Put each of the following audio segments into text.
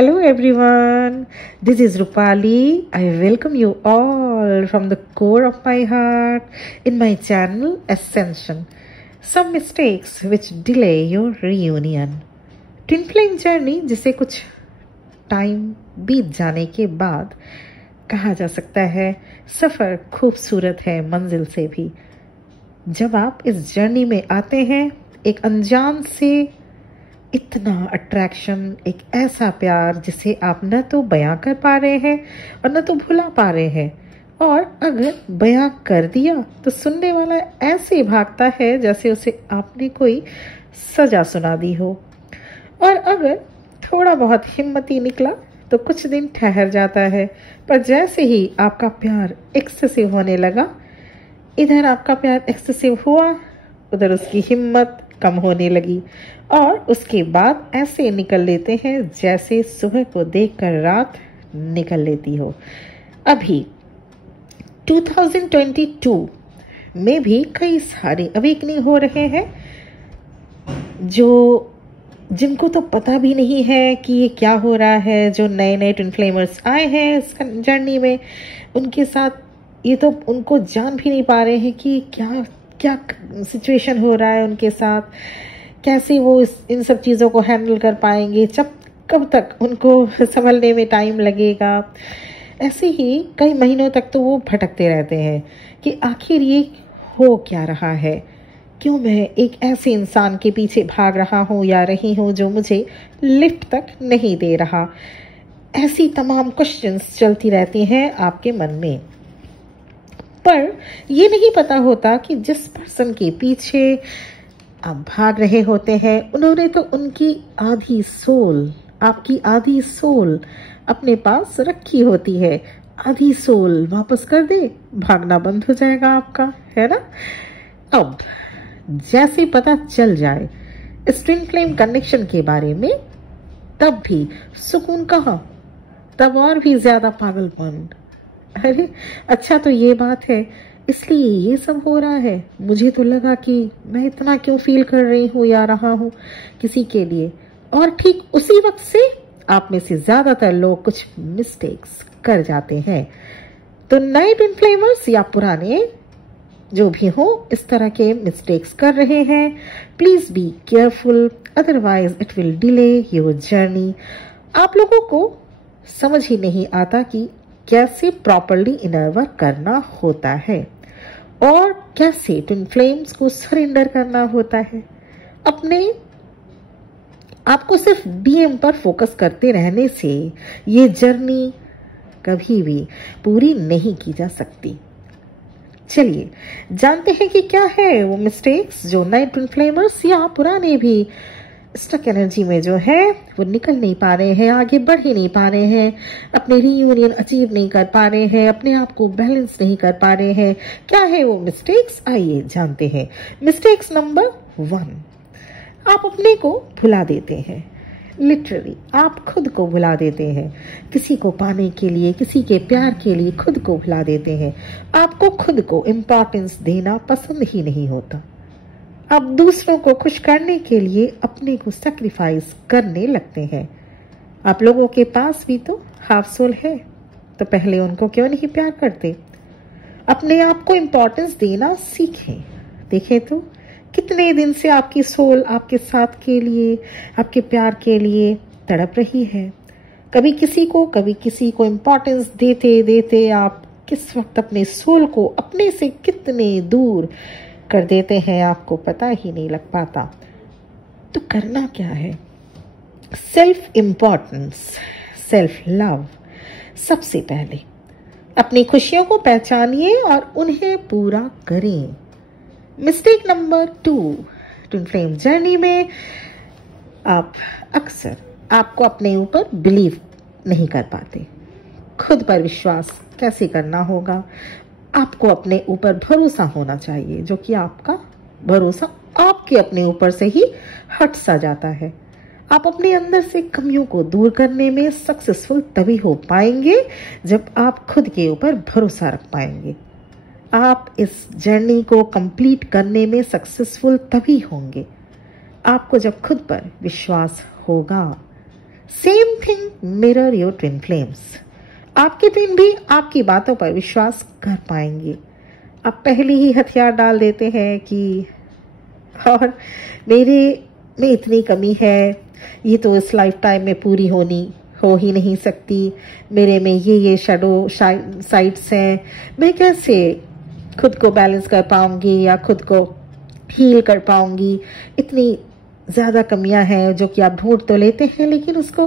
Hello everyone, this is Rupali. I welcome you all from the core of my heart in my channel Ascension. Some mistakes which delay your reunion. Twin flame journey जिसे कुछ time बीत जाने के बाद कहा जा सकता है सफ़र खूबसूरत है मंजिल से भी। जब आप इस जर्नी में आते हैं एक अनजान से इतना अट्रैक्शन, एक ऐसा प्यार जिसे आप न तो बयां कर पा रहे हैं और न तो भुला पा रहे हैं, और अगर बयां कर दिया तो सुनने वाला ऐसे भागता है जैसे उसे आपने कोई सजा सुना दी हो, और अगर थोड़ा बहुत हिम्मती निकला तो कुछ दिन ठहर जाता है। पर जैसे ही आपका प्यार एक्सेसिव होने लगा, इधर आपका प्यार एक्सेसिव हुआ, उधर उसकी हिम्मत कम होने लगी, और उसके बाद ऐसे निकल लेते हैं जैसे सुबह को देखकर रात निकल लेती हो। अभी 2022 में भी कई सारे अवेकनिंग हो रहे हैं जिनको तो पता भी नहीं है कि ये क्या हो रहा है। जो नए नए ट्विन फ्लेमर्स आए हैं इस जर्नी में, उनके साथ ये तो उनको जान भी नहीं पा रहे हैं कि क्या क्या सिचुएशन हो रहा है उनके साथ, कैसे वो इन सब चीज़ों को हैंडल कर पाएंगे, कब तक उनको संभलने में टाइम लगेगा। ऐसे ही कई महीनों तक तो वो भटकते रहते हैं कि आखिर ये हो क्या रहा है, क्यों मैं एक ऐसे इंसान के पीछे भाग रहा हूँ या रही हूँ जो मुझे लिफ्ट तक नहीं दे रहा। ऐसी तमाम क्वेश्चंस चलती रहती हैं आपके मन में, पर ये नहीं पता होता कि जिस पर्सन के पीछे आप भाग रहे होते हैं उन्होंने तो उनकी आधी सोल, आपकी आधी सोल अपने पास रखी होती है। आधी सोल वापस कर दे, भागना बंद हो जाएगा आपका, है ना। अब जैसे पता चल जाए इस ट्विन फ्लेम कनेक्शन के बारे में, तब भी सुकून कहाँ, तब और भी ज्यादा पागलपन। अरे अच्छा, तो ये बात है इसलिए ये सब हो रहा है। मुझे तो लगा कि मैं इतना क्यों फील कर रही हूँ या रहा हूँ किसी के लिए, और ठीक उसी वक्त से आप में से ज्यादातर लोग कुछ मिस्टेक्स कर जाते हैं। तो नए ट्विन फ्लेमर्स या पुराने जो भी हो इस तरह के मिस्टेक्स कर रहे हैं, please be careful, otherwise it will delay your journey. आप लोगों को समझ ही नहीं आता कि कैसे प्रॉपरली इनर वर्क करना होता है और कैसे ट्विन फ्लेम्स को सरेंडर करना होता है। अपने आपको सिर्फ डीएम पर फोकस करते रहने से ये जर्नी कभी भी पूरी नहीं की जा सकती। चलिए जानते हैं कि क्या है वो मिस्टेक्स जो नए ट्विन फ्लेमर्स या पुराने भी स्टक एनर्जी में जो है वो निकल नहीं पा रहे हैं, आगे बढ़ ही नहीं पा रहे हैं, अपने रीयूनियन अचीव नहीं कर पा रहे हैं, अपने आप को बैलेंस नहीं कर पा रहे हैं। क्या है वो मिस्टेक्स, आइए जानते हैं। मिस्टेक्स नंबर 1, आप अपने को भुला देते हैं। लिटरली आप खुद को भुला देते हैं। किसी को पाने के लिए, किसी के प्यार के लिए खुद को भुला देते हैं। आपको खुद को इम्पोर्टेंस देना पसंद ही नहीं होता। आप दूसरों को खुश करने के लिए अपने को सैक्रिफाइस करने लगते हैं। आप लोगों के पास भी तो हाफ सोल है, तो पहले उनको क्यों नहीं प्यार करते। अपने आप को इम्पोर्टेंस देना सीखें। देखें तो कितने दिन से आपकी सोल आपके साथ के लिए, आपके प्यार के लिए तड़प रही है। कभी किसी को इम्पोर्टेंस देते देते आप किस वक्त अपने सोल को अपने से कितने दूर कर देते हैं आपको पता ही नहीं लग पाता। तो करना क्या है, सेल्फ इम्पोर्टेंस, सेल्फ लव। सबसे पहले अपनी खुशियों को पहचानिए और उन्हें पूरा करें। Mistake number 2, twin flame journey में आप अक्सर आपको अपने ऊपर बिलीव नहीं कर पाते। खुद पर विश्वास कैसे करना होगा, आपको अपने ऊपर भरोसा होना चाहिए, जो कि आपका भरोसा आपके अपने ऊपर से ही हट सा जाता है। आप अपने अंदर से कमियों को दूर करने में सक्सेसफुल तभी हो पाएंगे जब आप खुद के ऊपर भरोसा रख पाएंगे। आप इस जर्नी को कंप्लीट करने में सक्सेसफुल तभी होंगे आपको जब खुद पर विश्वास होगा। Same thing mirror your twin flames. आपके ट्विन भी आपकी बातों पर विश्वास कर पाएंगे। आप पहले ही हथियार डाल देते हैं कि और मेरे में इतनी कमी है, ये तो इस लाइफ टाइम में पूरी हो ही नहीं सकती, मेरे में ये शैडो साइड्स हैं, मैं कैसे खुद को बैलेंस कर पाऊंगी या खुद को हील कर पाऊंगी, इतनी ज़्यादा कमियां हैं जो कि आप ढूंढ तो लेते हैं, लेकिन उसको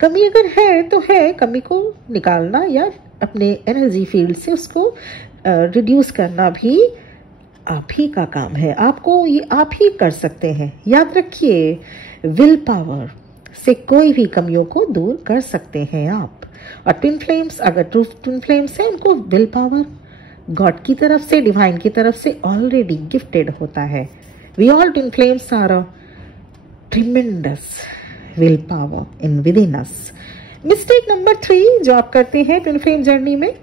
कमी अगर है तो है, कमी को निकालना या अपने एनर्जी फील्ड से उसको रिड्यूस करना भी आप ही का काम है। आपको ये आप ही कर सकते हैं। याद रखिए, विल पावर से कोई भी कमियों को दूर कर सकते हैं आप। और ट्विन फ्लेम्स, अगर ट्रू ट्विन फ्लेम्स है, उनको विल पावर गॉड की तरफ से, डिवाइन की तरफ से ऑलरेडी गिफ्टेड होता है। We all twin flames are a tremendous will power in within us. Mistake number 3 जो आप करते हैं ट्विन फ्लेम जर्नी में,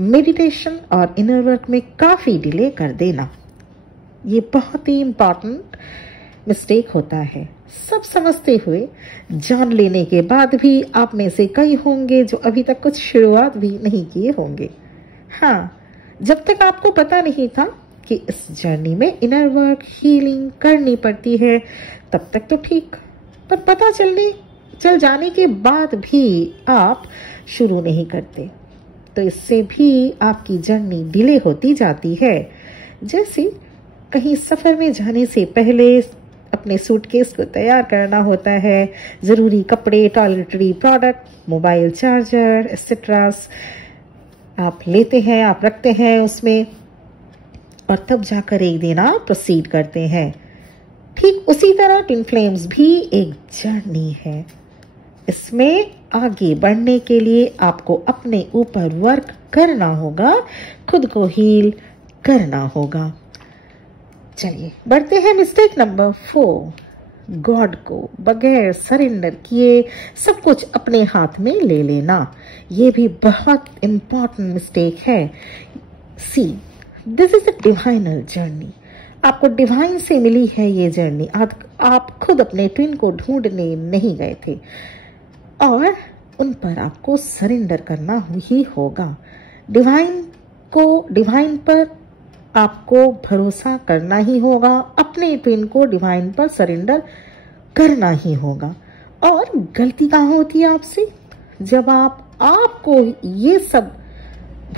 मेडिटेशन और इनर वर्क में काफी डिले कर देना। ये बहुत ही इंपॉर्टेंट मिस्टेक होता है। सब समझते हुए, जान लेने के बाद भी आप में से कई होंगे जो अभी तक कुछ शुरुआत भी नहीं किए होंगे। हाँ, जब तक आपको पता नहीं था कि इस जर्नी में इनर वर्क हीलिंग करनी पड़ती है, तब तक तो ठीक, पर पता चल जाने के बाद भी आप शुरू नहीं करते, तो इससे भी आपकी जर्नी डिले होती जाती है। जैसे कहीं सफर में जाने से पहले अपने सूटकेस को तैयार करना होता है, जरूरी कपड़े, toiletry product, mobile charger etcetera आप लेते हैं, आप रखते हैं उसमें, और तब जाकर एक दिन आप प्रोसीड करते हैं। ठीक उसी तरह ट्विन फ्लेम्स भी एक जर्नी है। इसमें आगे बढ़ने के लिए आपको अपने ऊपर वर्क करना होगा, खुद को हील करना होगा। चलिए बढ़ते हैं मिस्टेक नंबर 4, गॉड को बगैर सरेंडर किए सब कुछ अपने हाथ में ले लेना। ये भी बहुत इंपॉर्टेंट मिस्टेक है। सी, दिस इज अ डिवाइनल जर्नी। आपको डिवाइन से मिली है ये जर्नी। आप खुद अपने ट्विन को ढूंढने नहीं गए थे और उन पर आपको सरेंडर करना ही होगा। डिवाइन पर आपको भरोसा करना ही होगा, अपने ट्विन को डिवाइन पर सरेंडर करना ही होगा। और गलती कहाँ होती है आपसे? जब आपको ये सब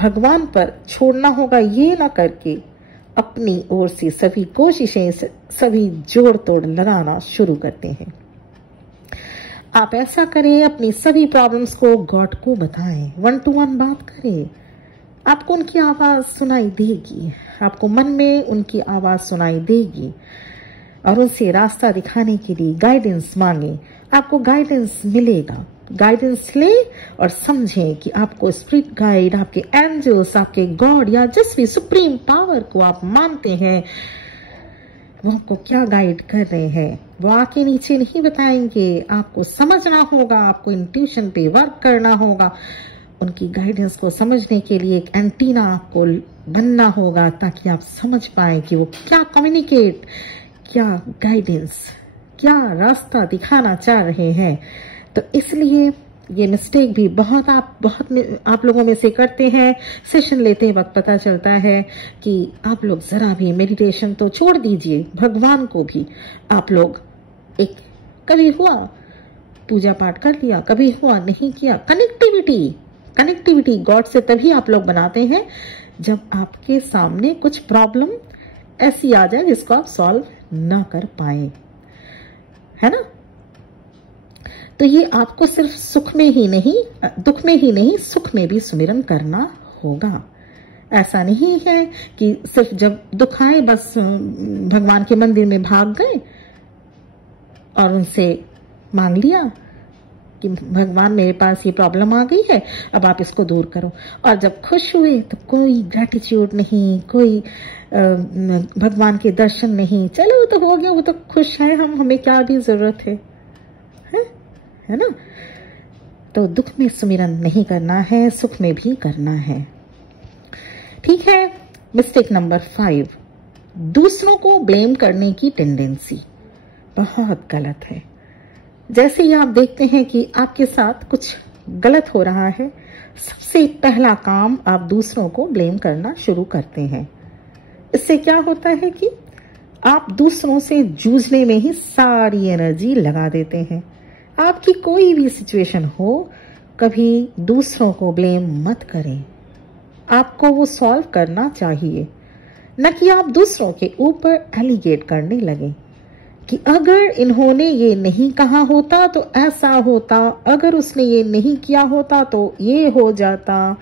भगवान पर छोड़ना होगा, ये ना करके अपनी ओर से सभी कोशिशें, सभी जोड़ तोड़ लगाना शुरू करते हैं। आप ऐसा करें, अपनी सभी प्रॉब्लम्स को गॉड को बताएं, 1-to-1 बात करें। आपको उनकी आवाज सुनाई देगी, आपको मन में उनकी आवाज सुनाई देगी, और उनसे रास्ता दिखाने के लिए गाइडेंस मांगे, आपको गाइडेंस मिलेगा। गाइडेंस ले और समझें कि आपको स्पिरिट गाइड, आपके एंजल्स, आपके गॉड या जिस भी सुप्रीम पावर को आप मानते हैं, वो आपको क्या गाइड कर रहे हैं। वो आके नीचे नहीं बताएंगे, आपको समझना होगा, आपको इंट्यूशन पे वर्क करना होगा। उनकी गाइडेंस को समझने के लिए एक एंटीना आपको बनना होगा, ताकि आप समझ पाए कि वो क्या कम्युनिकेट, क्या गाइडेंस, क्या रास्ता दिखाना चाह रहे हैं। तो इसलिए ये मिस्टेक भी बहुत आप लोगों में से करते हैं। सेशन लेते वक्त पता चलता है कि आप लोग जरा भी मेडिटेशन तो छोड़ दीजिए, भगवान को भी आप लोग कभी हुआ पूजा पाठ कर लिया, कभी हुआ नहीं किया। कनेक्टिविटी गॉड से तभी आप लोग बनाते हैं जब आपके सामने कुछ प्रॉब्लम ऐसी आ जाए जिसको आप सॉल्व ना कर पाए, है ना। तो ये आपको सिर्फ दुख में ही नहीं सुख में भी सुमिरन करना होगा। ऐसा नहीं है कि सिर्फ जब दुख आए बस भगवान के मंदिर में भाग गए और उनसे मांग लिया कि भगवान मेरे पास ये प्रॉब्लम आ गई है, अब आप इसको दूर करो। और जब खुश हुए तो कोई ग्रेटिट्यूड नहीं, कोई भगवान के दर्शन नहीं, चलो वो तो हो गया, वो तो खुश है, हमें क्या भी जरूरत है ना। तो दुख में सुमिरन नहीं करना है, सुख में भी करना है। ठीक है। मिस्टेक नंबर 5, दूसरों को ब्लेम करने की टेंडेंसी बहुत गलत है। जैसे ही आप देखते हैं कि आपके साथ कुछ गलत हो रहा है, सबसे पहला काम आप दूसरों को ब्लेम करना शुरू करते हैं। इससे क्या होता है कि आप दूसरों से जूझने में ही सारी एनर्जी लगा देते हैं। आपकी कोई भी सिचुएशन हो, कभी दूसरों को ब्लेम मत करें। आपको वो सॉल्व करना चाहिए, न कि आप दूसरों के ऊपर एलिगेट करने लगे कि अगर इन्होंने ये नहीं कहा होता तो ऐसा होता, अगर उसने ये नहीं किया होता तो ये हो जाता।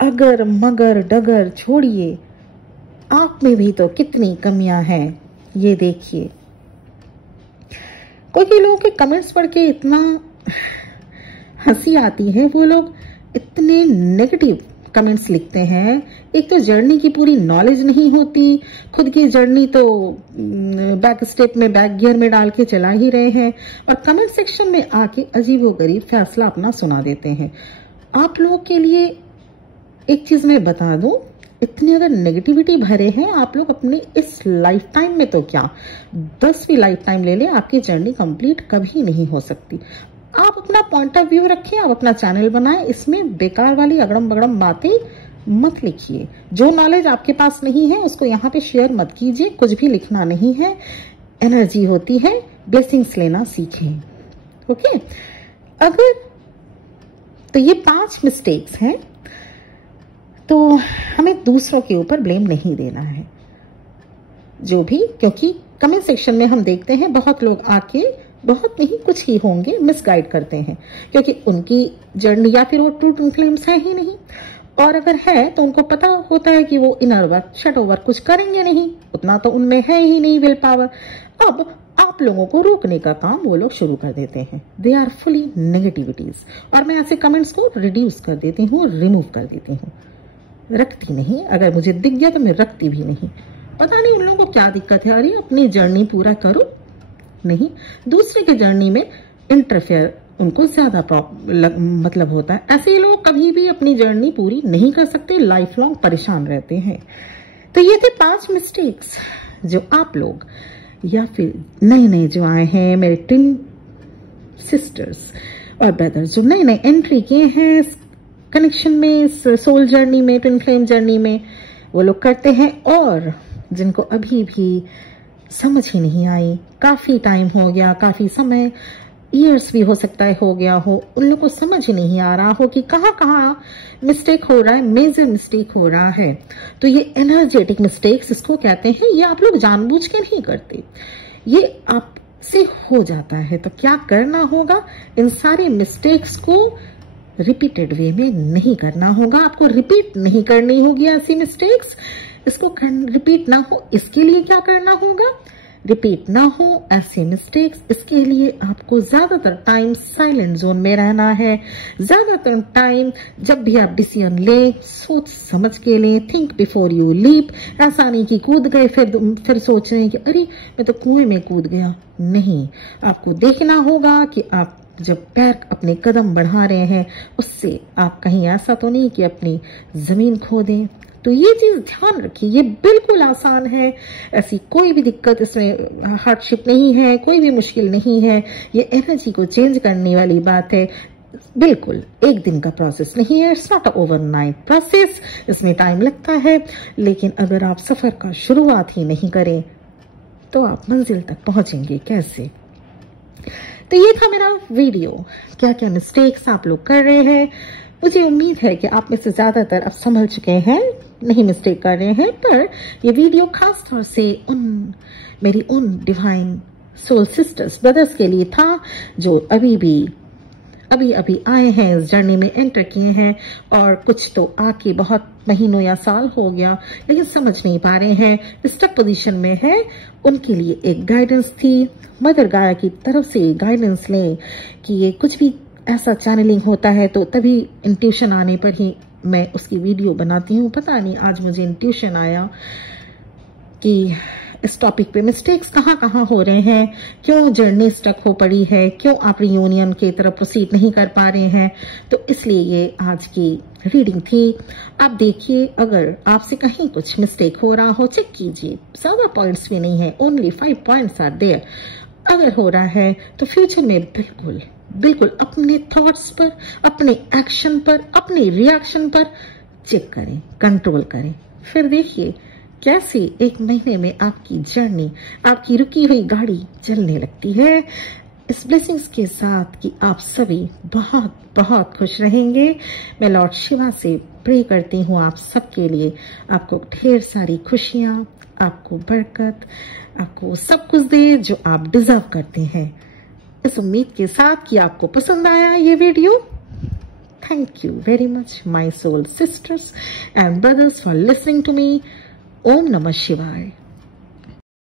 अगर मगर डगर छोड़िए, आप में भी तो कितनी कमियां हैं ये देखिए। कोई लोगों के कमेंट्स पढ़ के इतना हंसी आती है, वो लोग इतने नेगेटिव कमेंट्स लिखते हैं। एक तो जर्नी की पूरी नॉलेज नहीं होती, खुद की जर्नी तो बैक स्टेप में बैक गियर में डाल के चला ही रहे हैं, और कमेंट सेक्शन में आके अजीबोगरीब फैसला अपना सुना देते हैं। आप लोगों के लिए एक चीज मैं बता दूं, इतनी अगर नेगेटिविटी भरे हैं आप लोग अपने इस लाइफ टाइम में तो क्या 10वीं लाइफ टाइम ले ले, आपकी जर्नी कंप्लीट कभी नहीं हो सकती। आप अपना पॉइंट ऑफ व्यू रखें, आप अपना चैनल बनाएं, इसमें बेकार वाली अगड़म बगड़म बातें मत लिखिए। जो नॉलेज आपके पास नहीं है उसको यहाँ पे शेयर मत कीजिए। कुछ भी लिखना नहीं है, एनर्जी होती है, ब्लेसिंग्स लेना सीखें। ओके, अगर तो ये 5 मिस्टेक्स हैं, तो हमें दूसरों के ऊपर ब्लेम नहीं देना है जो भी, क्योंकि कमेंट सेक्शन में हम देखते हैं बहुत लोग आके, बहुत नहीं कुछ ही होंगे, मिसगाइड करते हैं, क्योंकि उनकी जर्नी या फिर वो ट्रू ट्विन फ्लेम्स है ही नहीं, और अगर है तो उनको पता होता है कि वो इनर वर्क शट ओवर कुछ करेंगे नहीं, उतना तो उनमें है ही नहीं विल पावर। अब आप लोगों को रोकने का काम वो लोग शुरू कर देते हैं। दे आर फुली नेगेटिविटीज, और मैं ऐसे कमेंट्स को रिड्यूस कर देती हूँ, रिमूव कर देती हूँ, रखती नहीं। अगर मुझे दिख गया तो मैं रखती भी नहीं। पता नहीं उन लोगों को क्या दिक्कत है, अरे अपनी जर्नी पूरा करो, नहीं दूसरे के जर्नी में इंटरफेयर उनको ज्यादा मतलब होता है। ऐसे लोग कभी भी अपनी जर्नी पूरी नहीं कर सकते, लाइफ लॉन्ग परेशान रहते हैं। तो ये थे 5 मिस्टेक्स जो आप लोग या फिर नए जो आए हैं, मेरे ट्विन सिस्टर्स और ब्रदर्स जो नए एंट्री किए हैं कनेक्शन में, सोल जर्नी में, ट्विन फ्लेम जर्नी में, वो लोग करते हैं, और जिनको अभी भी समझ ही नहीं आई, काफी टाइम हो गया, काफी समय, ईयर्स भी हो सकता है हो गया हो, उन लोगों को समझ ही नहीं आ रहा हो कि कहाँ मिस्टेक हो रहा है, मेजर मिस्टेक हो रहा है। तो ये एनर्जेटिक मिस्टेक्स इसको कहते हैं, ये आप लोग जानबूझ के नहीं करते, ये आपसे हो जाता है। तो क्या करना होगा, इन सारे मिस्टेक्स को रिपीटेड वे में नहीं करना होगा, आपको रिपीट नहीं करनी होगी ऐसी मिस्टेक्स। इसको रिपीट ना हो इसके लिए क्या करना होगा, रिपीट ना हो ऐसे मिस्टेक्स, इसके लिए आपको ज्यादातर टाइम साइलेंट जोन में रहना है। ज्यादातर टाइम जब भी आप डिसीजन लें, सोच समझ के लें, थिंक बिफोर यू लीप। ऐसा नहीं कि कूद गए फिर सोच रहे हैं कि अरे मैं तो कुएं में कूद गया। नहीं, आपको देखना होगा कि आप जब पैर अपने कदम बढ़ा रहे हैं उससे आप कहीं ऐसा तो नहीं कि अपनी जमीन खो दें। तो ये चीज ध्यान रखिए, ये बिल्कुल आसान है, ऐसी कोई भी दिक्कत इसमें हार्डशिप नहीं है, कोई भी मुश्किल नहीं है। ये एनर्जी को चेंज करने वाली बात है, बिल्कुल एक दिन का प्रोसेस नहीं है, it's not a overnight process, इसमें टाइम लगता है। लेकिन अगर आप सफर का शुरुआत ही नहीं करें तो आप मंजिल तक पहुंचेंगे कैसे। तो ये था मेरा वीडियो, क्या क्या मिस्टेक्स आप लोग कर रहे हैं। मुझे उम्मीद है कि आप में से ज्यादातर अब समझ चुके हैं, नहीं मिस्टेक कर रहे हैं। पर ये वीडियो खास तौर से मेरी उन डिवाइन सोल सिस्टर्स ब्रदर्स के लिए था जो अभी आए हैं, इस जर्नी में एंटर किए हैं, और कुछ तो आके बहुत महीनों या साल हो गया लेकिन समझ नहीं पा रहे हैं, स्टक पोजीशन में है। उनके लिए एक गाइडेंस थी, मदर गाया की तरफ से गाइडेंस लें कि ये कुछ भी ऐसा चैनलिंग होता है तो तभी इंट्यूशन आने पर ही मैं उसकी वीडियो बनाती हूँ। पता नहीं आज मुझे इंट्यूशन आया कि इस टॉपिक पे मिस्टेक्स कहाँ हो रहे हैं, क्यों जर्नी स्टक हो पड़ी है, क्यों आप रियूनियन की तरफ प्रोसीड नहीं कर पा रहे हैं। तो इसलिए ये आज की रीडिंग थी। आप देखिए, अगर आपसे कहीं कुछ मिस्टेक हो रहा हो चेक कीजिए, ज्यादा पॉइंट्स भी नहीं है, ओनली 5 पॉइंट्स आर देयर। अगर हो रहा है तो फ्यूचर में बिल्कुल बिल्कुल अपने थॉट्स पर, अपने एक्शन पर, अपने रिएक्शन पर चेक करें, कंट्रोल करें। फिर देखिए कैसे 1 महीने में आपकी जर्नी, आपकी रुकी हुई गाड़ी चलने लगती है। इस ब्लेसिंग्स के साथ कि आप सभी बहुत बहुत खुश रहेंगे। मैं लॉर्ड शिवा से प्रे करती हूँ आप सबके लिए। आपको ढेर सारी खुशियाँ, आपको बरकत, आपको सब कुछ दे जो आप डिजर्व करते हैं। इस उम्मीद के साथ कि आपको पसंद आया ये video. Thank you very much, my soul sisters and brothers, for listening to me. Om Namah Shivaya.